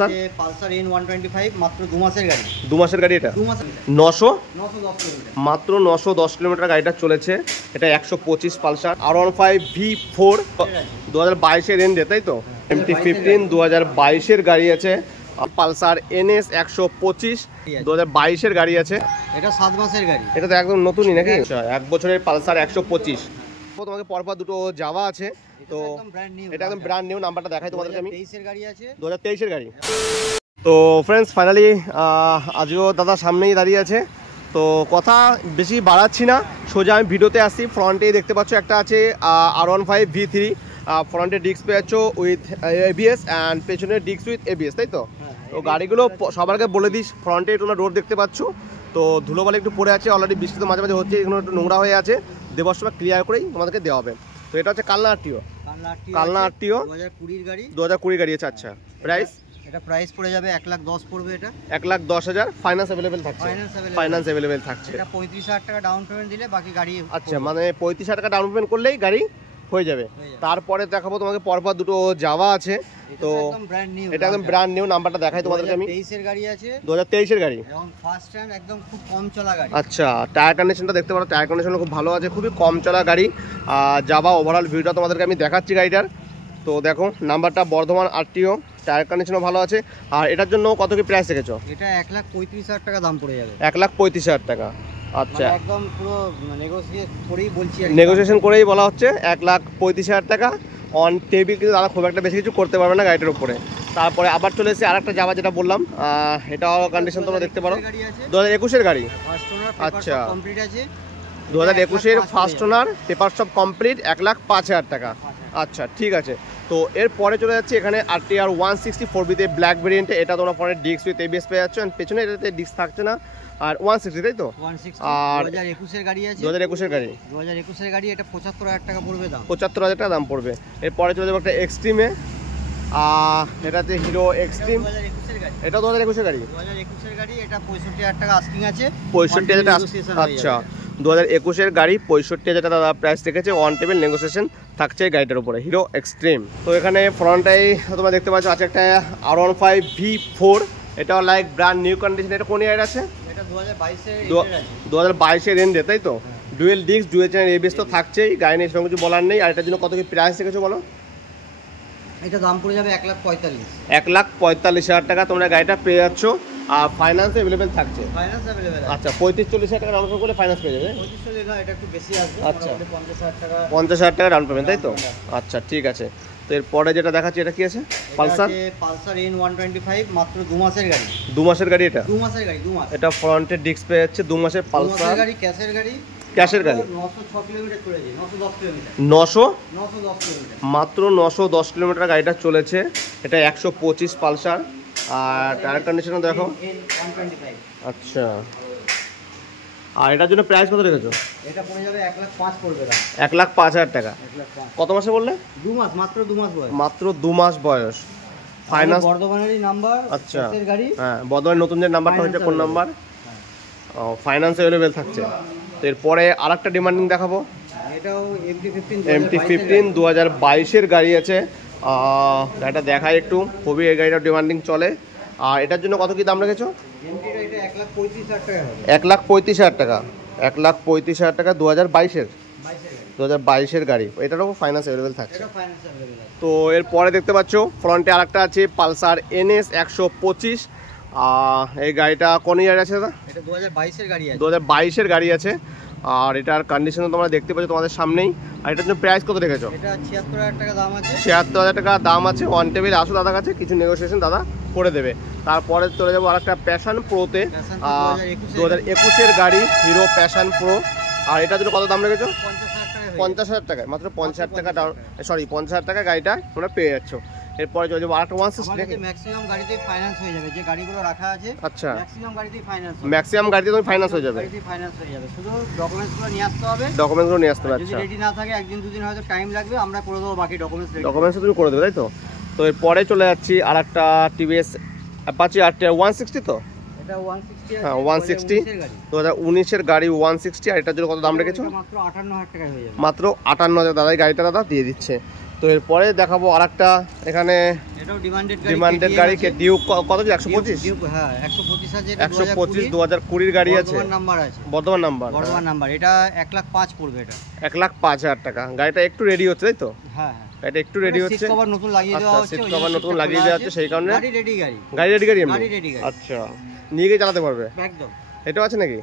Pulsar Pulsar N125 মাত্র 2 মাসের গাড়ি। 2 মাসের গাড়ি এটা 2 মাসের 910 কিলোমিটার মাত্র 910 কিলোমিটার গাড়িটা চলেছে। এটা 125 পালসার R15 V4 2022 এর তাই তো। MT15 2022 এর গাড়ি আছে। পালসার NS 125 2022 এর গাড়ি আছে। এটা 7 মাসের গাড়ি। এটা তো একদম নতুনই নাকি? আচ্ছা, 1 বছরের পালসার 125। তোমাকে পরপর দুটো যাওয়া আছে, তো এটা একদম ব্র্যান্ড নিউ। নাম্বারটা দেখাই তোমাদেরকে আমি। 2023 এর গাড়ি আছে, 2023 এর গাড়ি। তো ফ্রেন্ডস, ফাইনালি আজও দাদা সামনেই দাঁড়িয়ে আছে। তো কথা বেশি বাড়াচ্ছি না, সোজা আমি ভিডিওতে আসছি। ফ্রন্টেই দেখতে পাচ্ছ একটা আছে R15 V3, ফ্রন্টে ডিস্ক পেয়ে যাচ্ছ উইথ ABS অ্যান্ড পেছনের ডিস্ক উইথ ABS, তাই তো? তো গাড়িগুলো সবার আগে বলে দিস, ফ্রন্টে তোমরা রোড দেখতে পাচ্ছ, তো ধুলোবালি একটু পড়ে আছে, অলরেডি বৃষ্টি তো মাঝে মাঝে হচ্ছে, এগুলো একটু নোংরা হয়ে আছে, দেওয়ার সময় ক্লিয়ার করেই তোমাদেরকে দেওয়া হবে। তো এটা হচ্ছে কালনা আরটিও, কালনা আরটিও 2020 গাড়ি। 2020 গাড়ি আছে। আচ্ছা, প্রাইস? এটা প্রাইস পড়ে যাবে 1,10,000 পড়বে। এটা 1,10,000। ফাইন্যান্স अवेलेबल থাকছে? ফাইন্যান্স अवेलेबल থাকছে। এটা 35,000 টাকা ডাউন পেমেন্ট দিলে বাকি গাড়ি। আচ্ছা, মানে 35,000 টাকা ডাউন পেমেন্ট করলেই গাড়ি হয়ে যাবে। তারপরে দেখাবো তোমাকে পরপর দুটো যাওয়া আছে, তো এটা একদম ব্র্যান্ড নিউ। নাম্বারটা দেখাই তোমাদেরকে আমি। 2023 এর গাড়ি আছে, 2023 এর গাড়ি এবং ফার্স্ট হ্যান্ড, একদম খুব কম চলা গাড়ি। আচ্ছা, টায়ার কন্ডিশনটা দেখতে পারো, টায়ার কন্ডিশন খুব ভালো আছে, খুবই কম চলা গাড়ি। যাবা ওভারঅল ভিউটা তোমাদেরকে আমি দেখাচ্ছি গাড়িটার। তো দেখো, নাম্বারটা বর্ধমান আরটিও, টায়ার কন্ডিশনও ভালো আছে। আর এটার জন্য কত কি প্রাইস রেখেছো? এটা 1,35,000 টাকা দাম পড়ে যাবে। 1,35,000 টাকা। আচ্ছা, একদম পুরো নেগোশিয়েট করেই বলছি, নেগোসিয়েশন করেই বলা হচ্ছে। 1,35,000 টাকা অন টেবিল, কিন্তু দাদা খুব একটা বেশি কিছু করতে পারবে না গাড়িটার উপরে। তারপরে আবার চলে এসেছে আরেকটা যাওয়া, যেটা বললাম, এটাও কন্ডিশন তোমরা দেখতে পারো। 2021 এর গাড়ি। আচ্ছা, 2021 এর ফার্স্ট ওনার, পেপার সব কমপ্লিট, 1,05,000 টাকা। আচ্ছা, ঠিক আছে। তো এরপরে চলে যাচ্ছে এখানে RTR 160 4B ব্ল্যাক ভেরিয়েন্টে। এটা তোমরা পরে ডিস্ক উইথ ABS পেয়ে যাচ্ছ, পেছনে এটাতে ডিস্ক থাকছে না। আর 160, তাই তো? 160 আর 2021 এর গাড়ি আছে। 2021 এর গাড়ি, 2021 এর গাড়ি। এটা 75,000 টাকা পড়বে দাম। 75,000 টাকা দাম পড়বে। এরপরে চলে যাবো একটা এক্সট্রিমে। এটাতে হিরো এক্সট্রিম। 2021 এর গাড়ি। এটা 2021 এর গাড়ি। 2021 এর গাড়ি। এটা 65,000 টাকা আস্কিং আছে। 65,000 টাকা। আচ্ছা, 2021 এর গাড়ি, 65,000 টাকা দাদা প্রাইস রেখেছে। অন টেবিল নেগোসিয়েশন থাকছে গাড়িটার উপরে, হিরো এক্সট্রিম। তো এখানে ফ্রন্টটাই তোমরা দেখতে পাচ্ছ আছে একটা R15 V4, এটাও লাইক ব্র্যান্ড নিউ কন্ডিশন। এটা কোন ইয়ার আছে? এটা 2022 এর এন্ডে, তাই তো? Dual disk, dual channel ABS তো থাকছেই, গাড়ি নিয়ে সেরকম কিছু বলার নেই। আর এটার জন্য কত কি প্রাইস রেখেছো বলো? এটা দাম পড়ে যাবে 1,45,000। 1,45,000 টাকা তোমরা গাড়িটা পেয়ে যাচ্ছ। আর ফাইন্যান্স अवेलेबल থাকছে? ফাইন্যান্স अवेलेबल আছে। আচ্ছা, 35-40,000 টাকা ডাউন পেমেন্ট করলে ফাইন্যান্স পেয়ে যাবে। 35 না, এটা একটু বেশি আসবে। আচ্ছা, 50,000 টাকা। 50,000 টাকা ডাউন পেমেন্ট, তাই তো? আচ্ছা, ঠিক আছে। তো এরপরে যেটা দেখাচ্ছি, এটা কি আছে? পালসার। পালসার N125 মাত্র 2 মাসের গাড়ি। 2 মাসের গাড়ি এটা? 2 মাসের গাড়ি, 2 মাস। এটা ফ্রন্টে ডিস্ক পেয়ে যাচ্ছে, 2 মাসের পালসার গাড়ি, ক্যাশের গাড়ি। ক্যাশের গাড়ি। 906 কিলোমিটার চলেছে। 910 কিলোমিটার। 910 কিলোমিটার। মাত্র 910 কিলোমিটার গাড়িটা চলেছে। এটা 125 পালসার। আর টায়ার কন্ডিশনও দেখো। N125। আচ্ছা, আর এটার জন্য প্রাইস কত রেখেছো? এটা পড়ে যাবে 1,05,000 পড়বে দাম। 1,05,000 টাকা। 1,05,000। কত মাসে বললে? 2 মাস, মাত্র 2 মাস বয়স। মাত্র 2 মাস বয়স। ফাইন্যান্স বর্ধমানেরই নাম্বার। আচ্ছা, ক্যাশের গাড়ি। হ্যাঁ, বর্ধমানের নতুন যে নাম্বারটা হচ্ছে, কোন নাম্বার? ফাইন্যান্স अवेलेबल থাকছে। তো এরপরে আরেকটা ডিমান্ডিং দেখাবো। এটাও MT15 2022 এর গাড়ি আছে। গাড়িটা দেখাই একটু, খুবই এই গাড়িটা ডিমান্ডিং চলে। আর এটার জন্য কত কি দাম রেখেছো? এটা 1,35,000 টাকা হবে। 1,35,000 টাকা। 1,35,000 টাকা 2022 এর গাড়ি। এটারও ফাইন্যান্স अवेलेबल থাকছে। তো এরপরে দেখতে পাচ্ছ ফ্রন্টে আরেকটা আছে পালসার NS 125। এই গাড়িটা কোন ইয়ার আছে দাদা? এটা 2022 এর গাড়ি আছে। 2022 এর গাড়ি আছে। আর এটার কন্ডিশনও তোমরা দেখতে পাচ্ছ তোমাদের সামনেই। আর এটার জন্য প্রাইস কত রেখেছো? এটা 76,000 টাকা দাম আছে। 76,000 টাকা দাম আছে। অন টেবিল আসো দাদার কাছে, কিছু নেগোসিয়েশন দাদা করে দেবে। তারপরে চলে যাবো আরেকটা প্যাশন প্রোতে, 2021 এর গাড়ি, হিরো প্যাশন প্রো। আর এটার জন্য কত দাম রেখেছো? 50,000 টাকায়, মাত্র 50,000 টাকা ডাউন, সরি 50,000 টাকা গাড়িটা তোমরা পেয়ে যাচ্ছ। এরপরে চলে যাবো আরেকটা 160। ম্যাক্সিমাম গাড়িতে ফাইন্যান্স হয়ে যাবে, যে গাড়িগুলো রাখা আছে। আচ্ছা, ম্যাক্সিমাম গাড়িতে ফাইন্যান্স, ম্যাক্সিমাম গাড়িতে তুমি ফাইন্যান্স হয়ে যাবে। শুধু ডকুমেন্টসগুলো নিয়ে আসতে হবে। ডকুমেন্টসগুলো নিয়ে আসতে হবে। যদি রেডি না থাকে, একদিন দুদিন হয়তো টাইম লাগবে, আমরা করে দেবো বাকি ডকুমেন্টস তুমি করে দেবে, তাই তো? তো এরপরে চলে যাচ্ছি আরেকটা TVS অ্যাপাচি RTR 160। তো এটা 160, হ্যাঁ 160 2019 এর গাড়ি 160। আর এটার জন্য কত দাম রেখেছো? মাত্র 58,000 টাকা হয়ে যাবে। মাত্র 58,000 দাদা গাড়িটা দাদা দিয়ে দিচ্ছে। তো এরপরে দেখাবো আরেকটা, এখানে এটাও ডিমান্ডেড ডিমান্ডেড গাড়ি ডিউক কত আছে 125? হ্যাঁ 125 আছে, 125 2020 গাড়ি আছে, বর্ধমান নাম্বার আছে, বর্ধমান নাম্বার, বর্ধমান নাম্বার। এটা 1,05,000 পড়বে, এটা 1,05,000 টাকা। গাড়িটা একটু রেডি হচ্ছে তাই তো? হ্যাঁ এটা একটু রেডি হচ্ছে, সিট কভার নতুন লাগিয়ে দেওয়া হচ্ছে, সিট কভার নতুন লাগিয়ে দেওয়া হচ্ছে, সেই কারণে গাড়ি রেডি গাড়ি এমনি। গাড়ি রেডি গাড়ি। আচ্ছা, নিয়ে গিয়ে চালাতে পারবে একদম। এটাও আছে নাকি?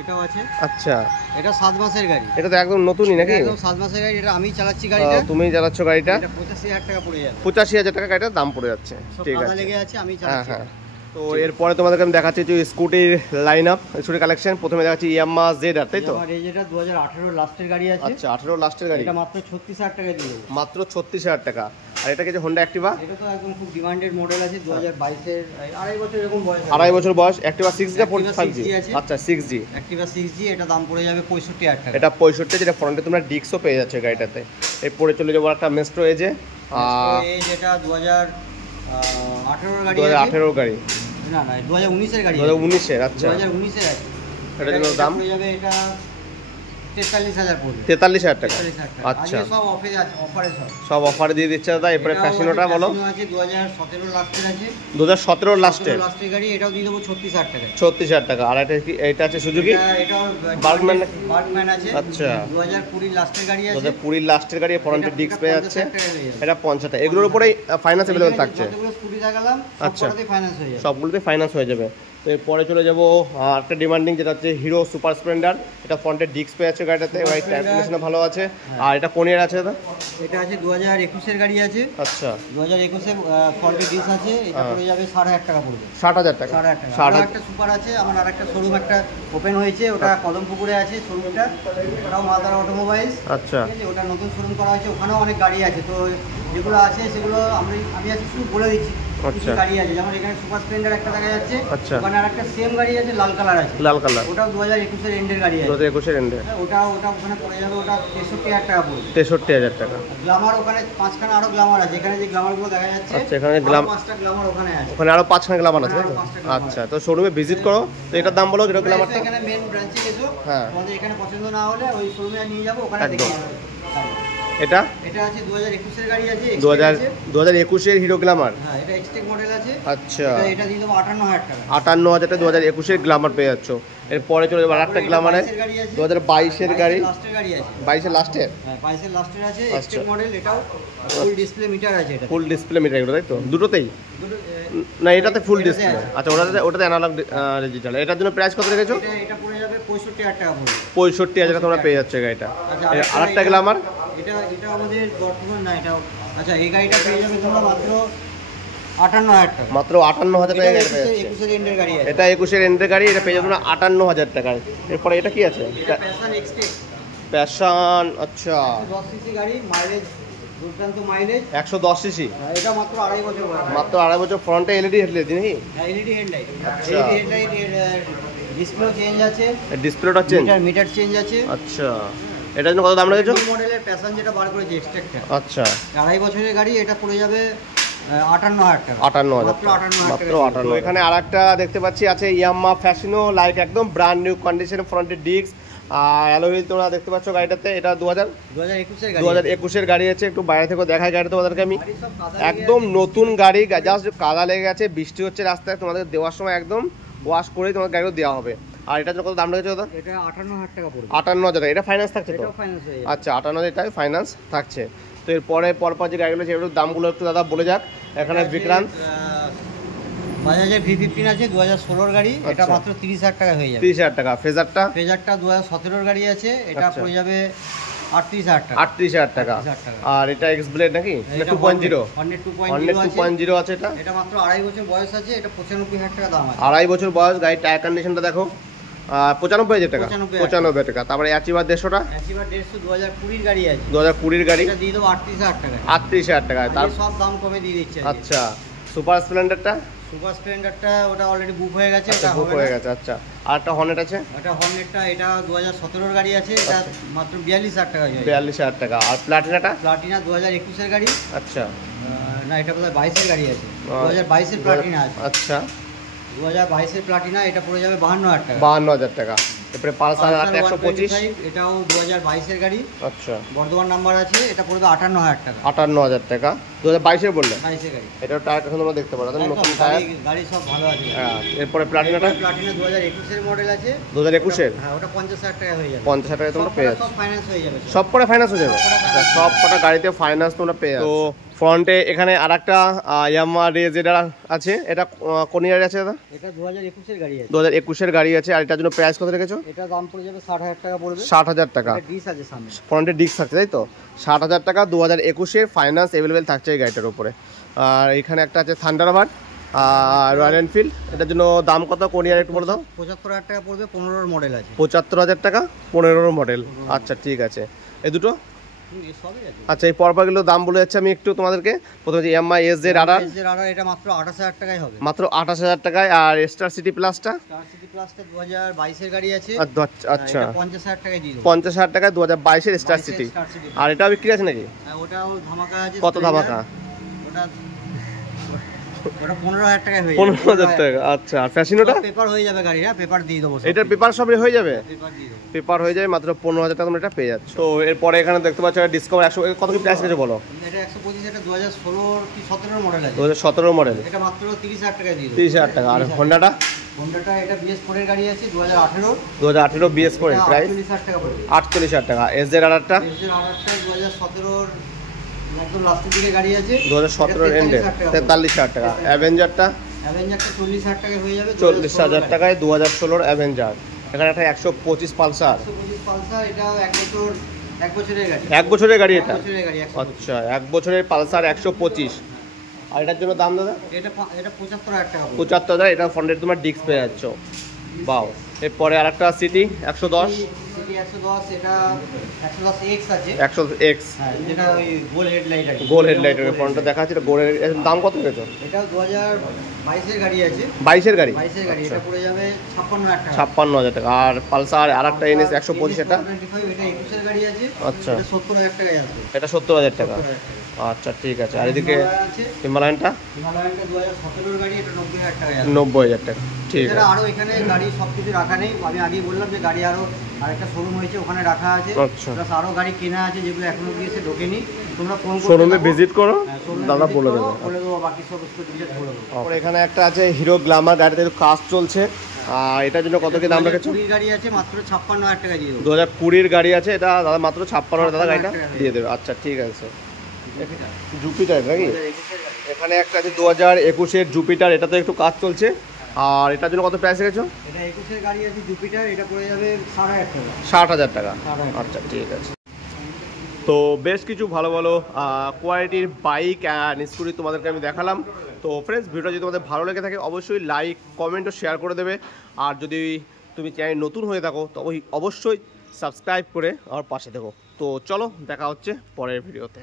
এটাও আছে। আচ্ছা, এটা 7 মাসের গাড়ি। এটা তো একদম নতুনই নাকি? একদম 7 মাসের গাড়ি। এটা আমি চালাচ্ছি গাড়িটা। তুমিই চালাচ্ছ গাড়িটা? এটা 85,000 টাকা পড়ে যাবে। 85,000 টাকা গাড়িটার দাম পড়ে যাচ্ছে। ঠিক আছে, লেগে আছে, আমি হ্যাঁ চালাচ্ছি। হ্যাঁ। তো এরপরে তোমাদেরকে আমি দেখাচ্ছি যে স্কুটির লাইন আপ, স্কুটি কালেকশন। প্রথমে দেখাচ্ছি ইয়ামাহা জেড-আর, তাই তো? আমার এই যেটা 2018 লাস্টের গাড়ি আছে। আচ্ছা, 18 লাস্টের গাড়ি। এটা মাত্র 36,000 টাকা দিয়ে দেব। মাত্র 36,000 টাকা। আর এটা কি যে হোন্ডা অ্যাক্টিভা? এটা তো একদম খুব ডিমান্ডেড মডেল আছে, 2022 এর, আড়াই বছর এরকম বয়স আছে। আড়াই বছর বয়স। অ্যাক্টিভা 6G না 5G? আছে। আচ্ছা 6G। অ্যাক্টিভা 6G, এটা দাম পড়ে যাবে 65,000 টাকা। এটা 65, যেটা ফ্রন্টে তোমরা ডিস্কও পেয়ে যাচ্ছে গাড়িটাতে। এরপরে চলে যাবো একটা মেস্ট্রো এজে, এই যেটা 2018 গাড়ি আছে। 2018 গাড়ি না না, 2019 এর গাড়ি। 2019 এর। আচ্ছা, 2019 এর আছে। এটার জন্য দাম পড়ে যাবে, এটা 43,000 পড়বে। 43,000 টাকা। 43,000 টাকা। আচ্ছা, আজকে সব অফারে আছে, অফারে সব। সব অফারে দিয়ে দিচ্ছে দাদা। এরপরে ফ্যাশনোটা বলো। আছে 2017 লাস্টের আছে। 2017 লাস্টের গাড়ি, এটাও দিয়ে দেবো 36,000 টাকা। 36,000 টাকা। আর এটা কি? এটা আছে সুজুকি এটাও বার্গম্যান। বার্গম্যান আছে। আচ্ছা, 2020 লাস্টের গাড়ি আছে। 2020 লাস্টের গাড়ি, ফ্রন্টে ডিস্ক পেয়ে যাচ্ছে। 50,000 টাকা হয়ে যাবে। এটা 50 টাকা। এগুলোর উপরেই ফাইন্যান্স अवेलेबल থাকছে। যতগুলো স্কুটি দেখালাম আচ্ছা, সবগুলোতেই ফাইন্যান্স হয়ে যাবে। সবগুলোতে ফাইন্যান্স হয়ে যাবে। তো এরপরে চলে যাবো একটা ডিমান্ডিং, যেটা হচ্ছে হিরো সুপার স্প্লেন্ডার। এটা ফ্রন্টে ডিস্ক পেয়ে যাচ্ছে গাড়িটাতে, ওই টায়ার কন্ডিশন ভালো আছে। আর এটা কোন ইয়ার আছে দাদা? এটা আছে 2021 এর গাড়ি আছে। আচ্ছা, 2021 এ ফ্রন্টে ডিস্ক আছে। এটা পড়ে যাবে 60,000 টাকা পড়বে। 60,000 টাকা। 60,000 টাকা। 60,000 একটা সুপার আছে, আমার আরেকটা শোরুম একটা ওপেন হয়েছে, ওটা কদমপুকুরে আছে শোরুমটা। ওটাও মাদার অটোমোবাইলস। আচ্ছা, ঠিক আছে, ওটা নতুন শোরুম করা হয়েছে, ওখানেও অনেক গাড়ি আছে। তো যেগুলো আছে সেগুলো আমি আজকে শুধু বলে দিচ্ছি। কিছু গাড়ি আছে, যেমন এখানে সুপার স্প্লেন্ডার একটা দেখা যাচ্ছে। আচ্ছা, ওখানে আরেকটা সেম গাড়ি আছে, লাল কালার আছে। লাল কালার, ওটাও 2021 এর এন্ডের গাড়ি আছে। 2021 এর এন্ডে। ওটা ওখানে পড়ে যাবে, ওটা 63,000 টাকা পড়বে। 63,000 টাকা। গ্ল্যামার ওখানে 5খানা আরো গ্ল্যামার আছে, এখানে যে গ্ল্যামারগুলো দেখা যাচ্ছে। আচ্ছা, এখানে 5টা গ্ল্যামার ওখানে আছে। ওখানে আরো 5খানা গ্ল্যামার আছে, তাই তো? ওখানে আরো 5টা গ্ল্যামার আচ্ছা, তো শোরুমে ভিজিট করো। তো এটার দাম বলো, যেটা গ্ল্যামারটা। এখানে মেন ব্রাঞ্চে এসো, হ্যাঁ, তোমাদের এখানে পছন্দ না হলে ওই শোরুমে নিয়ে যাবো, ওখানে একদম। দেখে যাবে। এটা এটা আছে 2021 এর গাড়ি আছে, 2021 এর হিরো গ্ল্যামার। হ্যাঁ, এটা এক্সটেক মডেল আছে। আচ্ছা, এটা দিয়ে দেবো 58,000 টাকা। 58,000 টাকা 2021 এর গ্ল্যামার পেয়ে যাচ্ছ। এরপরে চলে যাবো আরেকটা গ্ল্যামারে, 2022 এর গাড়ি। লাস্টের গাড়ি আছে, 22 এর লাস্টের। হ্যাঁ 22 এর লাস্টের আছে, আচ্ছা। Xtec model. এটাও ফুল ডিসপ্লে মিটার আছে। এটা ফুল ডিসপ্লে মিটার এগুলো, তাই তো? দুটোতেই দুটো, না, এটাতে ফুল এটাতে ডিসপ্লে। আছে। আচ্ছা, ওটাতে অ্যানালগ ডিজিটাল। এটার জন্য প্রাইস কত রেখেছো? এটা পড়ে যাবে 65,000 টাকা পড়বে। 65,000 তোমরা পেয়ে যাচ্ছে গাড়িটা। আচ্ছা, আরেকটা গ্ল্যামার, এটা আমাদের বর্তমান না, এটা আচ্ছা, এই গাড়িটা পেয়ে যাবে তোমরা মাত্র 58,000 টাকা। মাত্র 58,000 টাকায় গাড়ি পেয়ে যাচ্ছে। 21 এর এন্ডের গাড়ি আছে। এটা 21 এর এন্ডের গাড়ি, এটা পেয়ে যাবে তোমরা 58,000 টাকায়। এরপরে এটা কি আছে? এটা প্যাশন এক্সটেক, প্যাশন। আচ্ছা, 10 সিসি গাড়ি, মাইলেজ দুর্দান্ত মাইলেজ। 110 সিসি, এটা মাত্র 2.5 বছর বয়স। মাত্র 2.5 বছর। ফ্রন্টে এলইডি হেডলাইট নাকি? LED headlight. আচ্ছা। এলইডি হেডলাইট, ডিসপ্লে চেঞ্জ আছে, ডিসপ্লেটা চেঞ্জ। মিটার চেঞ্জ আছে। আচ্ছা, এটার জন্য কত দাম রেখেছো? মডেলের প্যাশন যেটা বার করেছে এক্সট্রাক্টর। আচ্ছা, 2.5 বছরের গাড়ি, এটা পড়ে যাবে 58,000 টাকা। 58,000 মাত্র 58,000 মাত্র টাকা। 58। এখানে আরেকটা দেখতে পাচ্ছি আছে ইয়ামাহা ফ্যাশনো, লাইক একদম ব্র্যান্ড নিউ কন্ডিশন, ফ্রন্টে ডিস্ক অ্যালয় হুইল তোমরা দেখতে পাচ্ছ গাড়িটাতে। এটা 2021 এর গাড়ি। 2021 এর গাড়ি আছে। একটু বাইরে থেকে দেখাই গাড়ি তোমাদেরকে আমি। গাড়ি সব কাদা লেগে একদম নতুন গাড়ি, জাস্ট কাদা লেগে গেছে, বৃষ্টি হচ্ছে রাস্তায়, তোমাদের দেওয়ার সময় একদম ওয়াশ করেই তোমার গাড়িগুলো দেওয়া হবে। আর এটার জন্য কত দাম রেখেছো দাদা? এটা 58,000 টাকা পড়বে। 58,000 টাকা। এটা ফাইন্যান্স থাকছে তো? এটাও ফাইন্যান্স হয়ে যাবে। আচ্ছা, 58,000 টাকায় ফাইন্যান্স থাকছে। তো এরপরে পরপর যে গাড়িগুলো সেগুলোর দামগুলো একটু দাদা বলে যাক। এখানে বিক্রান্ত বাজাজের V15 আছে, 2016 এর গাড়ি। এটা আচ্ছা। মাত্র 30,000 টাকা হয়ে যাবে। 30,000 টাকা। ফেজারটা? ফেজারটা 2017 এর গাড়ি আছে, এটা আচ্ছা। পড়ে যাবে 38,000 টাকা। 38,000 টাকা। 38,000 টাকা। আর এটা এক্স ব্লেড নাকি? এটা 2.0? Honda 2.0 আছে এটা। এটা মাত্র 2.5 বছর বয়স আছে, এটা 95,000 টাকা দাম আছে। 2.5 বছর বয়স, গাড়ির টায়ার কন্ডিশনটা দেখো। 95,000 টাকা। 95,000 টাকা। তারপরে অ্যাচিভার 150টা? অ্যাচিভার 150 2020 গাড়ি আছে। 2020 গাড়ি। এটা দিয়ে দেবো 38,000 টাকা। 38,000 টাকা। তার সব দাম কমে দিয়ে দিচ্ছে। আচ্ছা, সুপার স্প্লেন্ডারটা? সুপার স্প্লেন্ডারটা ওটা অলরেডি বুক হয়ে গেছে, আচ্ছা, এটা বুক হবে হয়ে না। গেছে। আচ্ছা, আর একটা হর্নেট আছে? এটা হর্নেটটা, এটা 2017 এর গাড়ি আছে, এটা মাত্র 42,000 টাকা যায়। 42,000 টাকা। আর প্লাটিনাটা? প্লাটিনা 2021 এর গাড়ি। আচ্ছা, না, এটা বোধহয় 22 এর গাড়ি আছে। 2022 এর প্লাটিনা আছে। আচ্ছা, 2022 এর প্লাটিনা, এটা পড়ে যাবে 52,000 টাকা। 52,000 টাকা। এরপরে পালসার একটা 125, এটাও 2022 এর গাড়ি। আচ্ছা, বর্ধমান নাম্বার আছে, এটা পড়বে 58,000 টাকা। 58,000 টাকা, 2022 এর বললেন? 22 এর গাড়ি। এটার টায়ার এখন তোমরা দেখতে পারো, নতুন টায়ার, গাড়ি সব ভালো আছে। হ্যাঁ। এরপরে প্লাটিনাটা? প্লাটিনা 2021 এর মডেল আছে। 2021 এর? হ্যাঁ, ওটা 50,000 টাকা হয়ে যাবে। 50,000 টাকা তোমরা পেয়ে যাচ্ছ। সব ফাইন্যান্স হয়ে যাবে। সব করে ফাইন্যান্স হয়ে যাবে? সব কটা গাড়িতে ফাইন্যান্স তোমরা পেয়ে যাচ্ছ। তো ফ্রন্টে এখানে আরেকটা ইয়ামাহা রেজেডার আছে, এটা কোন ইয়ারে আছে দাদা? এটা 2021 এর গাড়ি আছে। 2021 এর গাড়ি আছে। আর এটার জন্য প্রাইস কত রেখেছো? এটা দাম পড়ে যাবে 60,000 টাকা পড়বে। 60,000 টাকা। এটা ডিস আছে সামনে, ফ্রন্টে ডিস্ক থাকছে তাই তো? 60,000 টাকা, 2021 এর ফাইন্যান্স अवेलेबल থাকছে এই গাড়িটার উপরে। আর এখানে একটা আছে থান্ডারবার্ড আর রয়্যাল এনফিল্ড, এটার জন্য দাম কত কোন ইয়ার একটু বলে দাও? 75,000 টাকা পড়বে, 15 এর মডেল আছে। 75,000 টাকা, 15 মডেল। আচ্ছা ঠিক আছে। এই দুটো? আচ্ছা, এই পরপরগুলো দাম বলে যাচ্ছে আমি একটু তোমাদেরকে। প্রথমে যে ইয়ামাহা এসজেড-আর, এটা মাত্র 28,000 টাকায় হবে। মাত্র 28,000 টাকায়। আর স্টার সিটি প্লাসটা? স্টার সিটি প্লাসটা 2022 এর গাড়ি আছে। আচ্ছা, 50,000 টাকায় দিয়ে দেব। 50,000 টাকায় 2022 এর স্টার সিটি। আর এটাও বিক্রি আছে নাকি? হ্যাঁ, ওটাও ধামাকা আছে। কত ধামাকা? ওটা 15,000 টাকায় হয়ে যাবে। 15,000 টাকা। আচ্ছা, আর ফ্যাশিনোটা? পেপার হয়ে যাবে গাড়ি, হ্যাঁ পেপার দিয়ে দেবো। এটার পেপার সবই হয়ে যাবে? পেপার দিয়ে দেবো। পেপার হয়ে যায়, মাত্র 15,000 টাকা তোমরা এটা পেয়ে যাচ্ছ। তো এরপরে এখানে দেখতে পাচ্ছ ডিসকাউন্ট 100, কত কি প্রাইস আছে বলো? এটা 125, এটা 2016 কি 17 মডেল আছে। 2017 মডেল, এটা মাত্র 30,000 টাকায় দিয়ে দেবো। 30,000 টাকা। আর হোন্ডাটা? হোন্ডাটা এটা BS4 এর গাড়ি আছে, 2018। 2018 BS4 এর প্রাইস 48,000 টাকা পড়বে। 48,000 টাকা। এসজেড-আর-টা? এসজেড-আর-টা 2017 একদম লাস্টের দিকে গাড়ি আছে। 2017 এর এন্ডে 43,000 টাকা। অ্যাভেঞ্জারটা? অ্যাভেঞ্জারটা 40,000 টাকায় হয়ে যাবে। 40,000 টাকায় 2016 অ্যাভেঞ্জার। এখানে একটা 125 পালসার। 125 পালসার, এটা এক বছরের গাড়ি। 1 বছরের গাড়ি এটা? 1 বছরের গাড়ি। আচ্ছা, 1 বছরের পালসার 125। আর এটার জন্য দাম দাদা? এটা 75,000 টাকা পড়বে। 75,000। এটা ফ্রন্টের তোমার ডিস্ক পেয়ে যাচ্ছ। বাও। এরপরে আরেকটা সিটি 110। সিটি 110, এটা 110X আছে। 100X, হ্যাঁ, যেটা ওই গোল হেডলাইট আছে। গোল হেডলাইটের ফ্রন্টটা দেখা যাচ্ছে। এটা গোলের দাম কত রেখেছো? এটাও 2022 এর গাড়ি আছে। 22 এর গাড়ি? 22 এর গাড়ি। এটা পড়ে যাবে 56,000 টাকা। 56,000 টাকা। আর পালসার আরেকটা NS 125, এটা? 125, এটা 21 এর গাড়ি আছে। আচ্ছা, এটা 70,000 টাকায় আছে। এটা 70,000 টাকা। 70,000 টাকা। আচ্ছা ঠিক আছে। আর এদিকে আছে হিমালয়ানটা? হিমালয়ানটা 2017 এর গাড়ি, এটা 90,000 টাকায় আছে। 90,000 টাকা। ঠিক আছে। এছাড়া আরো এখানে গাড়ি সবকিছু রাখা নেই, আমি আগেই বললাম যে গাড়ি আরো আরেকটা শোরুম হয়েছে, ওখানে রাখা আছে। আচ্ছা, প্লাস আরো গাড়ি কেনা আছে যেগুলো এখনো গিয়েছে ঢোকেনি। তোমরা ফোন করে শোরুমে ভিজিট করো, শোরুমে দাদা visit বলে করো, দেবে। বলে দেবো বাকি সব ডিটেইলস বলে দেবো। আর এখানে একটা আছে হিরো গ্ল্যামার, গাড়িতে কাজ চলছে। আর এটার জন্য কত কি দাম রেখেছো? 2020 গাড়ি আছে, মাত্র 56,000 টাকা দিয়ে দেবো। 2020 গাড়ি আছে, এটা দাদা মাত্র 56,000 দাদা গাড়িটা দিয়ে দেবে। আচ্ছা ঠিক আছে। জুপিটার নাকি? এখানে একটা আছে 2021 এর জুপিটার, এটাতে একটু কাজ চলছে। আর এটার জন্য কত প্রাইস রেখেছো? এটা 21 এর গাড়ি আছে জুপিটার, এটা পড়ে যাবে 60,000 টাকা। 60,000 টাকা। 60,000 আচ্ছা ঠিক আছে। তো বেশ কিছু ভালো ভালো কোয়ালিটির বাইক অ্যান্ড স্কুটি তোমাদেরকে আমি দেখালাম। তো ফ্রেন্ডস, ভিডিওটা যদি তোমাদের ভালো লেগে থাকে অবশ্যই লাইক, কমেন্ট ও শেয়ার করে দেবে। আর যদি তুমি চ্যানেল নতুন হয়ে থাকো তবে অবশ্যই সাবস্ক্রাইব করে আমার পাশে থেকো। তো চলো, দেখা হচ্ছে পরের ভিডিওতে।